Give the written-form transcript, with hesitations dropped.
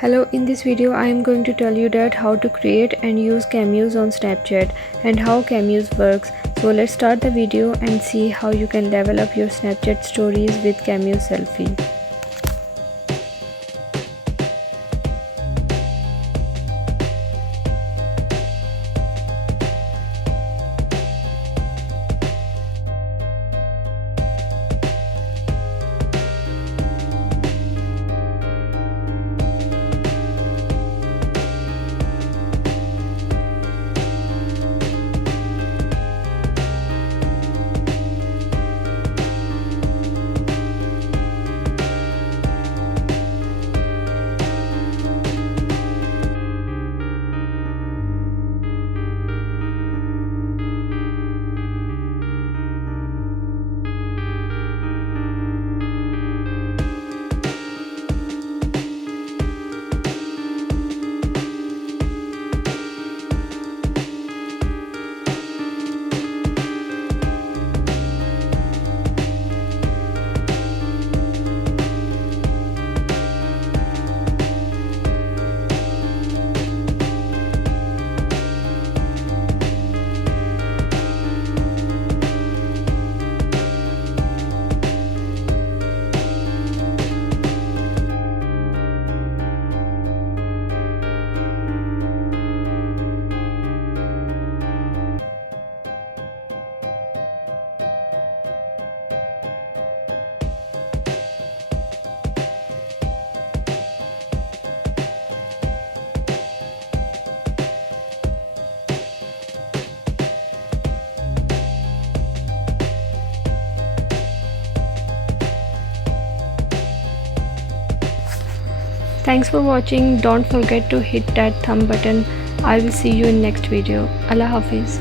Hello, in this video I am going to tell you that how to create and use cameos on Snapchat and how cameos works. So let's start the video and see how you can level up your Snapchat stories with cameo selfie. Thanks for watching. Don't forget to hit that thumb button. I will see you in next video. Allah Hafiz.